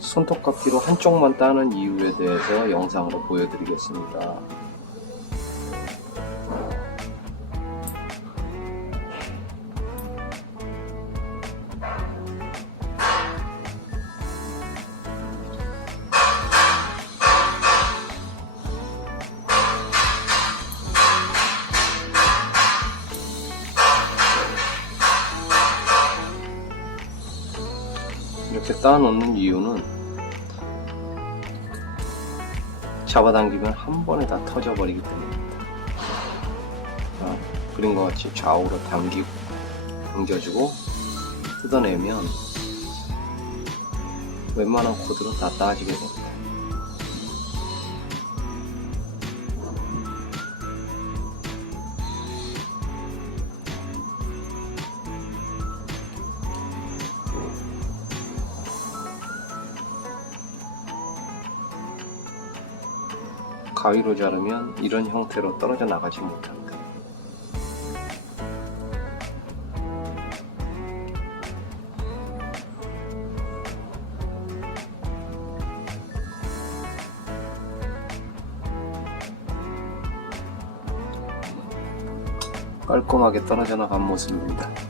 손톱깎이로 한쪽만 따는 이유에 대해서 영상으로 보여드리겠습니다. 이렇게 따놓는 이유는 잡아당기면 한 번에 다 터져버리기 때문입니다. 자, 그림과 같이 좌우로 당기고 당겨주고 뜯어내면 웬만한 코드로 다 따지게 됩니다. 가위로 자르면 이런 형태로 떨어져 나가지 못합니다. 깔끔하게 떨어져 나간 모습입니다.